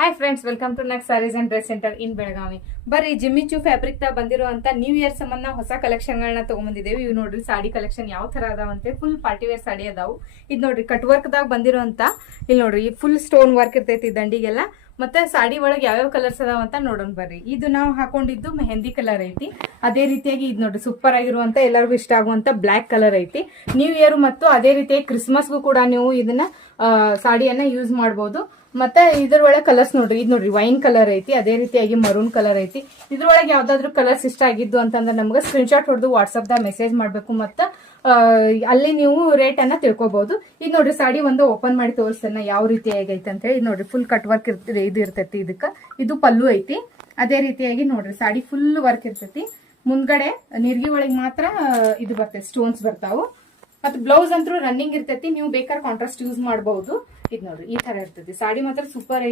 Hi friends, welcome to next sarees and dress centre in Belagavi. ಬರ್ರಿ Jimmy Choo fabric ದಾಗ ಬಂದಿರುವಂತ new year ಸಂಬಂಧ ಹೊಸ ಕಲೆಕ್ಷನ್ ಗಳನ್ನ ತಗೊಂಡ್ಬಂದಿದ್ದೇವೆ. ಇವ್ ನೋಡ್ರಿ ಸಾಡಿ ಕಲೆಕ್ಷನ್ ಯಾವ ತರ ಅದಾವಂತೆ, ಫುಲ್ ಪಾರ್ಟಿ ವೇರ್ ಸಾಡಿ ಅದಾವು. ಇದು ನೋಡ್ರಿ ಕಟ್ ವರ್ಕ್ ದಾಗ ಬಂದಿರುವಂತ, ಇಲ್ಲಿ ನೋಡ್ರಿ ಈ ಫುಲ್ ಸ್ಟೋನ್ ವರ್ಕ್ ಇರ್ತೈತಿ ದಂಡಿಗೆಲ್ಲ. ಮತ್ತೆ ಸಾಡಿ ಒಳಗೆ ಯಾವ್ಯಾವ ಕಲರ್ಸ್ ಅದಾವ ಅಂತ ನೋಡೋಣ ಬರ್ರಿ. ಇದು ನಾವು ಹಾಕೊಂಡಿದ್ದು ಮೆಹಂದಿ ಕಲರ್ ಐತಿ. ಅದೇ ರೀತಿಯಾಗಿ ಇದು ನೋಡ್ರಿ ಸೂಪರ್ ಆಗಿರುವಂತ ಎಲ್ಲರಿಗೂ ಇಷ್ಟ ಆಗುವಂತ ಬ್ಲಾಕ್ ಕಲರ್ ಐತಿ. ನ್ಯೂ ಇಯರ್ ಮತ್ತು ಅದೇ ರೀತಿಯಾಗಿ ಕ್ರಿಸ್ಮಸ್ಗೂ ಕೂಡ ನೀವು ಇದನ್ನ ಸಾಡಿಯನ್ನ ಯೂಸ್ ಮಾಡಬಹುದು. ಮತ್ತೆ ಇದ್ರೊಳಗೆ ಕಲರ್ಸ್ ನೋಡ್ರಿ, ಇದು ನೋಡ್ರಿ ವೈನ್ ಕಲರ್ ಐತಿ, ಅದೇ ರೀತಿಯಾಗಿ ಮರೂನ್ ಕಲರ್ ಐತಿ. ಇದ್ರೊಳಗೆ ಯಾವ್ದಾದ್ರು ಕಲರ್ಸ್ ಇಷ್ಟ ಆಗಿದ್ದು ಅಂತಂದ್ರೆ ನಮ್ಗೆ ಸ್ಕ್ರೀನ್ ಶಾಟ್ ಹೊಡೆದು ವಾಟ್ಸ್ಆಪ್ ದಾಗ ಮೆಸೇಜ್ ಮಾಡ್ಬೇಕು. ಮತ್ತೆ ಅಲ್ಲಿ ನೀವು ರೇಟ್ ಅನ್ನ ತಿಳ್ಕೊಬಹುದು. ಇದು ನೋಡ್ರಿ ಸಾಡಿ ಒಂದು ಓಪನ್ ಮಾಡಿ ತೋರಿಸ್ತೇನೆ ಯಾವ ರೀತಿ ಆಗೈತೆ ಅಂತ ಹೇಳಿ. ನೋಡ್ರಿ ಫುಲ್ ಕಟ್ ವರ್ಕ್ ಇದು ಇರ್ತೈತಿ. ಇದಕ್ಕ ಇದು ಪಲ್ಲು ಐತಿ. ಅದೇ ರೀತಿಯಾಗಿ ನೋಡ್ರಿ ಸಾಡಿ ಫುಲ್ ವರ್ಕ್ ಇರ್ತೈತಿ. ಮುಂದ್ಗಡೆ ನೀರ್ಗಿ ಒಳಗೆ ಮಾತ್ರ ಇದು ಬರ್ತೈತಿ, ಸ್ಟೋನ್ಸ್ ಬರ್ತಾವು. ಮತ್ತೆ ಬ್ಲೌಸ್ ಅಂತೂ ರನ್ನಿಂಗ್ ಇರ್ತೈತಿ, ನೀವು ಬೇಕಾದ್ರೆ ಕಾಂಟ್ರಾಸ್ಟ್ ಯೂಸ್ ಮಾಡಬಹುದು. ಇದು ನೋಡ್ರಿ ಈ ತರ ಇರ್ತೈತಿ. ಸಾಡಿ ಮಾತ್ರ ಸೂಪರ್ ಐತಿ.